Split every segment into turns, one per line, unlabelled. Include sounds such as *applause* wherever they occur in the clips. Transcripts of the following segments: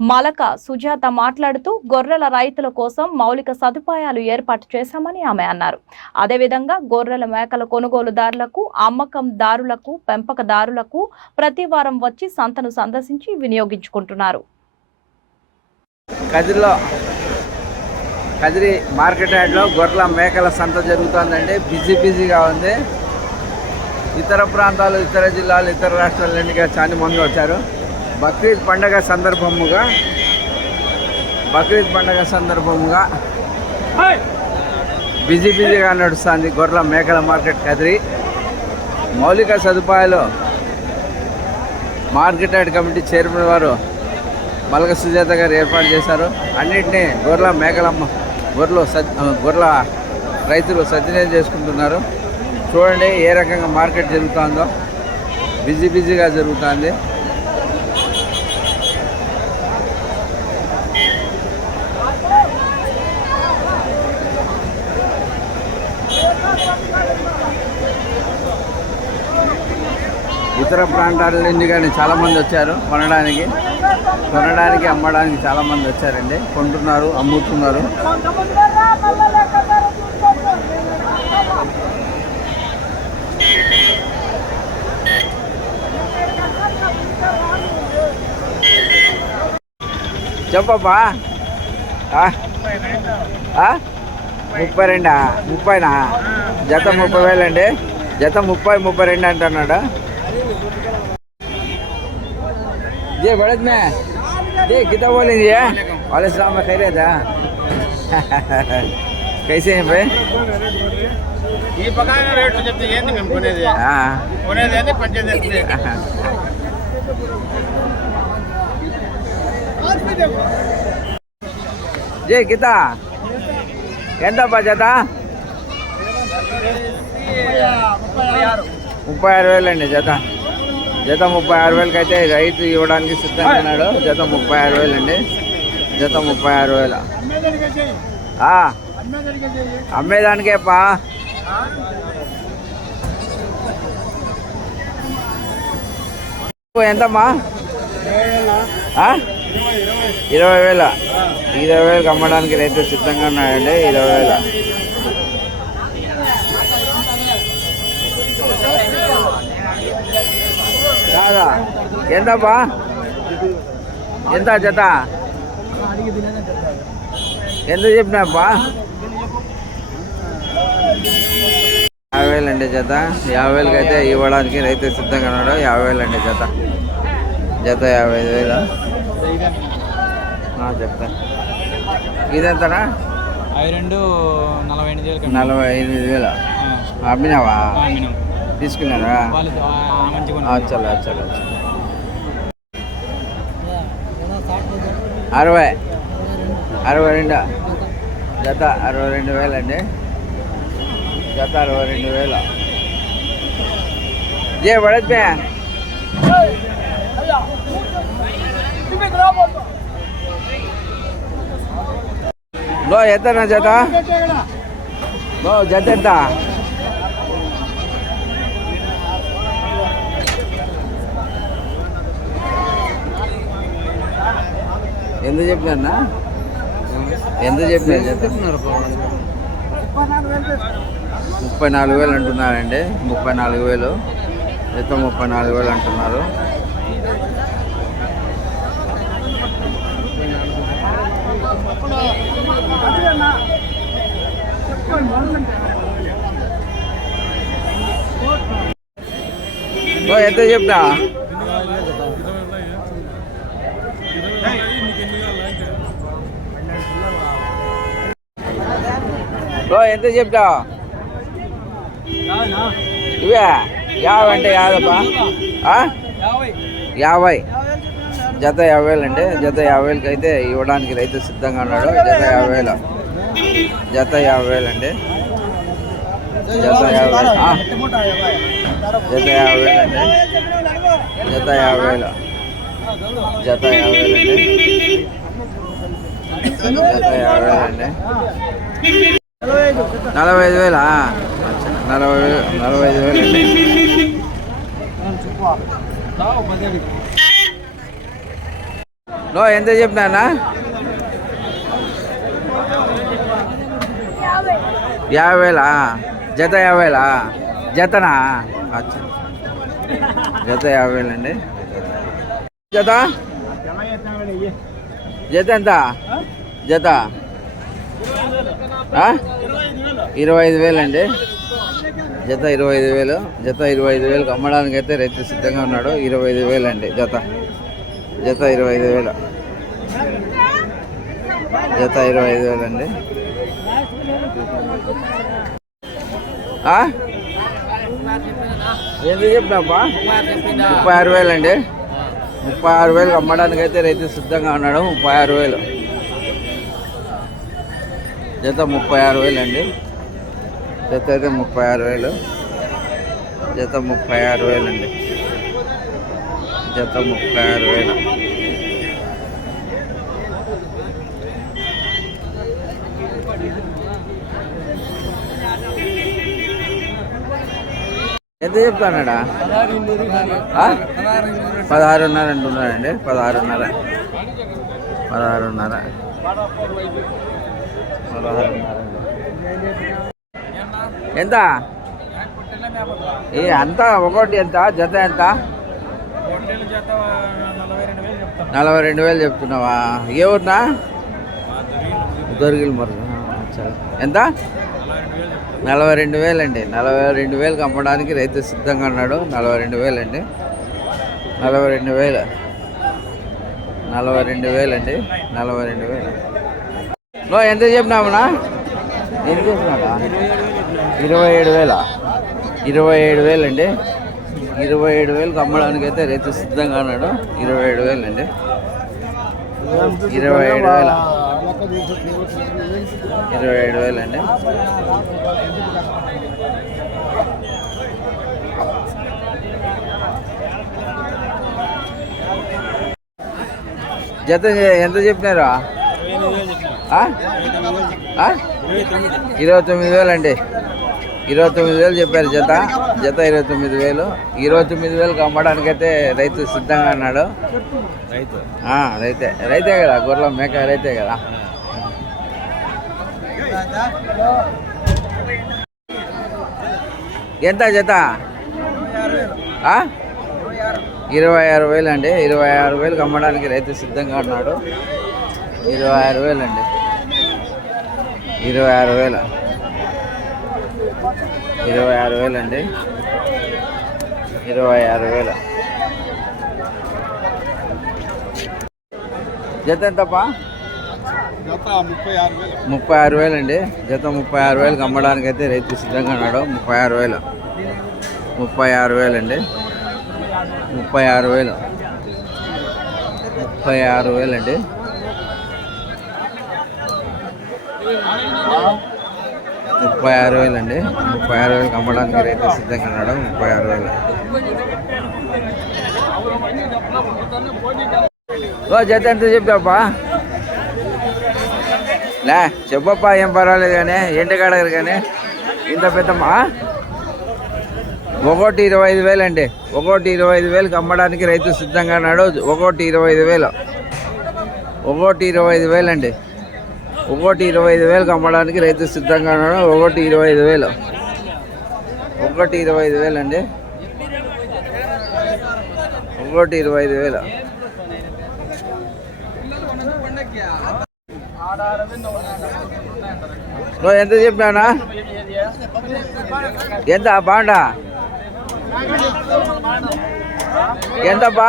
Malaka Sujatha మాట్లాడుతూ గొర్రెల రైతుల కోసం మౌలిక సదుపాయాలు ఏర్పాటు చేశామని ఆమె అన్నారు. అదేవిధంగా గొర్రెల మేకల కొనుగోలుదారులకు అమ్మకందారులకు పెంపకదారులకు ప్రతి వారం వచ్చి సంతను సందర్శించి వినియోగించుకుంటున్నారు.
కదిరిలో కదిరి మార్కెట్ యార్డ్లో గొర్రెల మేకల సంత జరుగుతుందండి. బిజీ బిజీగా ఉంది. ఇతర ప్రాంతాలు ఇతర జిల్లాలు ఇతర రాష్ట్రాల నుండి చాలా మంది వచ్చారు. బక్రీద్ పండగ సందర్భముగా బక్రీద్ పండగ సందర్భముగా బిజీ బిజీగా నడుస్తుంది గొర్రెల మేకల మార్కెట్ కదిరి. మౌలిక సదుపాయాలు మార్కెట్ యార్డ్ కమిటీ చైర్మన్ వారు మలక సుజాత గారు ఏర్పాటు చేశారు. అన్నింటినీ గొర్రెల మేకలమ్మ గొర్రెలు సద్ గొర్రెల రైతులు సద్వినియోగం చేసుకుంటున్నారు. చూడండి ఏ రకంగా మార్కెట్ జరుగుతుందో. బిజీ బిజీగా జరుగుతుంది. ఇతర ప్రాంతాల నుంచి కానీ చాలామంది వచ్చారు కొనడానికి. కొనడానికి అమ్మడానికి చాలామంది వచ్చారండి. కొంటున్నారు అమ్ముతున్నారు. చెప్పబ్బా. ఆ? ఆ? ముప్పై రెండా? ముప్పైనా? జత ముప్పై వేలండి. జత ముప్పై ముప్పై రెండు అంటున్నాడు? जी बढ़त में जी कितना बोलेंगे ये वाले सलाम में खैरियत है *laughs* कैसे हैं भाई
ఈ పకాన రేట్లు చెప్తే ఏంది మేము కొనేది
हाँ
కొనేది ఏంది పంచేది ఏంది?
जी कितना ఎంతప్పా జత ముప్పై ఆరు వేలు అండి జత జత ముప్పై ఆరు వేలకి అయితే రైతు ఇవ్వడానికి సిద్ధంగా ఉన్నాడు. జత ముప్పై ఆరు వేలు అండి. జత ముప్పై ఆరు వేలు. అమ్మేదానికేపా. ఎంతమ్మా? ఇరవై వేల. ఇరవై వేలకు అమ్మడానికి రైతు సిద్ధంగా ఉన్నాయండి ఇరవై వేల. కాదా ఎంతప్పా ఎంత జత? ఎంత చెప్పినాప్పా యాభై వేలు అండి జత. యాభై వేలకి అయితే ఇవ్వడానికి రైతు సిద్ధంగా ఉన్నాడు. యాభై వేలు అండి జత. జత యాభై ఐదు వేలు? చెప్తా. ఇదెంతనా
అవి రెండు నలభై ఎనిమిది వేలు.
నలభై ఎనిమిది వేలు. అమ్మినావా. తీసుకున్నారా. చలో చలో అరవై. అరవై. రెండు. జత అరవై రెండు వేలు అండి. జత అరవై రెండు వేలు. ఏ పడద్దు లో ఎంతనా జత? లో జత ఎంత? ఎంత చెప్పినా ఎంత చెప్పినారు ముప్పై నాలుగు వేలు అంటున్నారండి. ముప్పై నాలుగు వేలు. జత ముప్పై నాలుగు వేలు అంటున్నారు? ఓ, ఎంత చెప్తా ఓ, ఎంత చెప్తా ఇవే? యాభై అంటే యాదబ్బా ఆ? యాభై. జత యాభై వేలు అండి జత యాభై వేలకి అయితే ఇవ్వడానికి రైతు సిద్ధంగా ఉన్నాడు. జత యాభై వేలు జత యాభై వేలు అండి జత యాభై జత యాభై వేలు అండి జత యాభై వేలు జత యాభై అండి జత యాభై వేలండి నలభై ఐదు వేలా? నలభై నలభై ఐదు వేలండి నో ఎంత చెప్పినా యాభై వేలా జత యాభై వేలా జతనా? అచ్చా. జత యాభై వేలండి జత? జత ఎంత? జత? ఇరవై ఐదు వేలండి. జత ఇరవై ఐదు వేలు. జత ఇరవై ఐదు వేలకు అమ్మడానికి అయితే రైతు సిద్ధంగా ఉన్నాడు. ఇరవై ఐదు వేలు అండి జత. జత ఇరవై ఐదు వేలు. జత ఇరవై ఐదు వేలు అండి ఎందుకు చెప్పినాపా ముప్పై ఆరు వేలు అండి ముప్పై ఆరు వేలకు అమ్మడానికి అయితే రైతు సిద్ధంగా ఉన్నాడు. ముప్పై ఆరు వేలు. జత ముప్పై ఆరు వేలు అండి జత అయితే ముప్పై ఆరు వేలు. జత ముప్పై ఆరు వేలు అండి జత ముప్పై ఆరు వేలు. ఎంత చెప్తాడా పదహారున్నర అంటున్నారండి పదహారున్నర పదహారున్నర. పదహారున్నర. ఎంత? ఏ అంత? ఒకటి ఎంత? జత ఎంత? నలభై రెండు వేలు చెప్తున్నావా? ఏ ఊరినా? దొరికిలు మరి ఎంత? నలభై రెండు వేలు అండి నలభై రెండు వేలకు అమ్మడానికి రైతు సిద్ధంగా ఉన్నాడు. నలభై రెండు వేలు అండి నలభై రెండు వేలు. నలభై రెండు వేలు అండి నలభై రెండు వేలు. ఎంత చెప్పినామన్నా ఎంత చెప్పినాడా ఇరవై ఏడు వేల? ఇరవై ఏడు వేలు అండి ఇరవై ఏడు వేలకు అమ్మడానికి అయితే రైతు సిద్ధంగా ఉన్నాడు. ఇరవై ఏడు వేలు అండి ఇరవై ఏడు వేల. ఇరవై ఏడు వేలు అండి జత ఎంత చెప్పినారు? ఇరవై తొమ్మిది వేలు అండి ఇరవై తొమ్మిది వేలు చెప్పారు జత. జత ఇరవై తొమ్మిది వేలు. ఇరవై తొమ్మిది వేలకు అమ్మడానికి అయితే రైతు సిద్ధంగా అన్నాడు
రైతు?
రైతే. రైతే కదా గొర్రెల మేక రైతే కదా. ఎంత జత? ఇరవై ఆరు వేలు అండి ఇరవై ఆరు వేలకు అమ్మడానికి రైతు సిద్ధంగా ఉన్నాడు. ఇరవై ఆరు వేలు అండి ఇరవై ఆరు వేలు. ఇరవై ఆరు వేలు అండి ఇరవై ఆరు వేలు. జత ఎంతపా
ముప్పై ఆరు వేలు.
ముప్పై ఆరు వేలు అండి జత ముప్పై ఆరు వేలకు అమ్మడానికి అయితే రైతు సిద్ధంగా ఉన్నాడు ముప్పై ఆరు వేలు. ముప్పై ఆరు వేలు అండి ముప్పై ఆరు వేలు. ముప్పై ఆరు వేలు అండి ముప్పై ఆరు వేలు అండి ముప్పై ఆరు వేలకు అమ్మడానికి రైతు సిద్ధంగా ఉన్నాడు. ముప్పై ఆరు వేలు. ఓ జత ఎంత చెప్పాపా లే చెప్పప్పా ఏం పర్వాలేదు కానీ ఎంటి కడగరు కానీ. ఇంత పెద్దమ్మా? ఒకటి ఇరవై ఐదు వేలు అండి ఒకటి ఇరవై ఐదు వేలకు అమ్మడానికి రైతు సిద్ధంగా ఉన్నాడు. ఒకటి ఇరవై ఐదు వేలు. ఒకటి ఇరవై ఐదు వేలు అండి ఒకటి ఇరవై ఐదు వేలకు అమ్మడానికి రైతు సిద్ధంగా ఉన్నాడు. ఒకటి ఇరవై ఐదు వేలు. ఒకటి ఇరవై ఐదు వేలు అండి. ఒకటి ఇరవై ఐదు వేలు. నువ్వు ఎంత చెప్పినానా ఎంత బాండా? ఎంతప్పా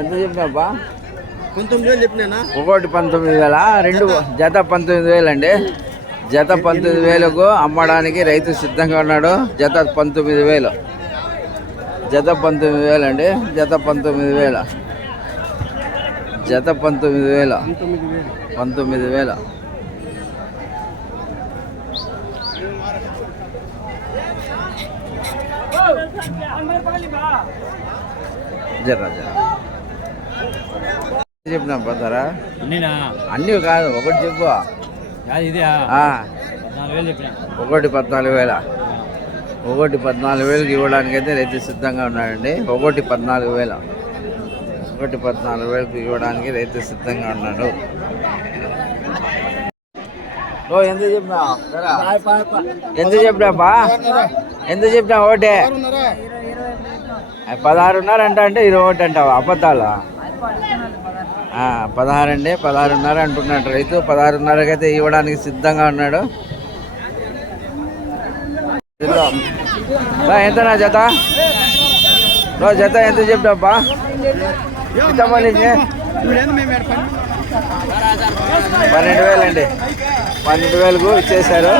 ఎంత
పంతొమ్మిది వేలు చెప్పినా
ఒకటి పంతొమ్మిది వేల? రెండు జత. పంతొమ్మిది వేలు అండి జత పంతొమ్మిది వేలకు అమ్మడానికి రైతు సిద్ధంగా ఉన్నాడు. జత పంతొమ్మిది వేలు. జత పంతొమ్మిది వేలు అండి జత పంతొమ్మిది వేల. జత పంతొమ్మిది వేల. పంతొమ్మిది వేల. జర జర. చెప్పినా పోతారా? అన్నీ కాదు ఒకటి చెప్పు. ఒకటి పద్నాలుగు వేల. ఒకటి పద్నాలుగు వేలకి ఇవ్వడానికి అయితే రైతు సిద్ధంగా ఉన్నాడండి. ఒకటి పద్నాలుగు వేల. ఒకటి పద్నాలుగు వేలకు ఇవ్వడానికి రైతు సిద్ధంగా ఉన్నాడు. ఓ ఎంత చెప్పినా? ఎంత చెప్పినాపా? ఎంత చెప్పినా ఒకటే? పదహారున్నర అంట అంటే ఇరవై ఒకటి అంటావా? అబద్ధాలా? పదహారు అండి పదహారున్నర అంటున్నాడు రైతు. పదహారున్నరకి అయితే ఇవ్వడానికి సిద్ధంగా ఉన్నాడు. ఎంత నా ఎంతనా జత? రో జత ఎంత చెప్పాబ్బా పన్నెండు వేలండి పన్నెండు వేలకు ఇచ్చేశారు.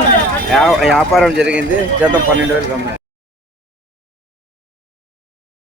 వ్యాపారం జరిగింది. జత పన్నెండు వేలు అమ్మాయి